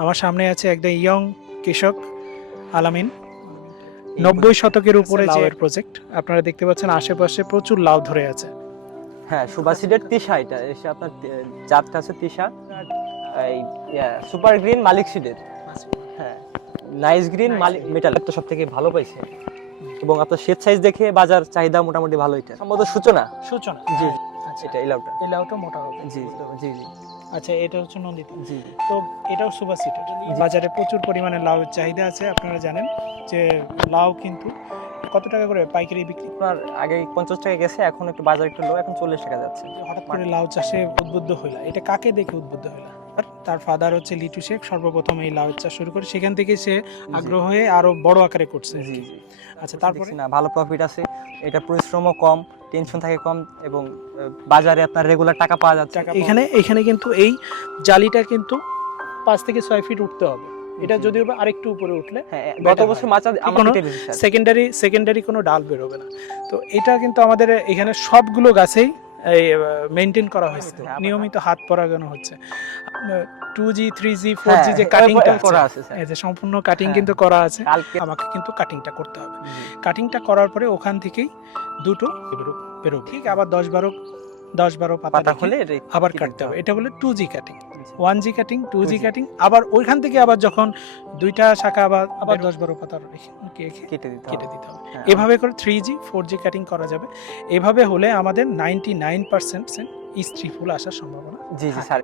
আমার সামনে আছে একদম ইয়ং কৃষক আলামিন। নব্বই শতকের উপরে যে প্রজেক্ট আপনারা দেখতে পাচ্ছেন আশেপাশে প্রচুর লাউ ধরে আছে। হ্যাঁ সুবাসিডের তিশা এটা এসে আপনার জাতটা আছে তিশা। এই সুপার গ্রিন মালিক সিডের। হ্যাঁ নাইস গ্রিন মালিক মেটাল তো সব থেকে ভালো পাইছে। এবং আপনার শেড সাইজ দেখে বাজার চাহিদা মোটামুটি ভালো এটা। সম্ভবত সূচনা। সূচনা জি আচ্ছা এটা এই লাউটা। এই লাউটা মোটা হবে। জি জি জি। আচ্ছা এটা হচ্ছে নন্দিতা। জি। তো এটাও সুবাসিটেড বাজারে প্রচুর পরিমাণে লাউ চাহিদা আছে আপনারা জানেন যে লাউ কিন্তু কত টাকা করে পাইকারি বিক্রি? আপনার আগে পঞ্চাশ টাকা গেছে এখন একটু বাজার একটু লো এখন চল্লিশ টাকা যাচ্ছে। হঠাৎ করে লাউ চাষে উদ্বুদ্ধ হইলা এটা কাকে দেখে উদ্বুদ্ধ হইলা? তার ফাদার হচ্ছে লিটু শেখ সর্বপ্রথম এই লাউ চাষ শুরু করে সেখান থেকে সে আগ্রহ হয়ে আরও বড় আকারে করছে জি আচ্ছা তারপরে তারপরে? না ভালো প্রফিট আছে এটা পরিশ্রমও কম টেনশন থাকে কম এবং বাজারে আপনার রেগুলার টাকা পাওয়া যাচ্ছে। এখানে এখানে কিন্তু এই জালিটা কিন্তু পাঁচ থেকে ছয় ফিট উঠতে হবে। এটা যদি আরেকটু উপরে উঠলে হ্যাঁ গত বছর স্যার। সেকেন্ডারি সেকেন্ডারি কোনো ডাল বেরোবে না। তো এটা কিন্তু আমাদের এখানে সবগুলো গাছেই এই মেনটেন করা হয়েছে। হ্যাঁ, নিয়মিত হাত পরাগানো হচ্ছে। Two G three G four G যে কাটিংটা করা আছে এই যে সম্পূর্ণ কাটিং হ্যাঁ। কিন্তু করা আছে আমাকে কিন্তু কাটিংটা করতে হবে। কাটিংটা করার পরে ওখান থেকেই দুটো বেরো বেরো ঠিক আবার দশ বারো দশ বারো পাতা হলে আবার কাটতে হবে। এটা হলো two G cutting one G cutting two G cutting আবার ওইখান থেকে আবার যখন দুইটা শাখা আবার আবার দশ বারো পাতা কেটে দিতে কেটে হবে দিতে হবে। হ্যাঁ, এভাবে করে three G four G cutting করা যাবে। এভাবে হলে আমাদের নাইনটি নাইন পার্সেন্ট স্ত্রী ফুল আসার সম্ভাবনা জি জি স্যার।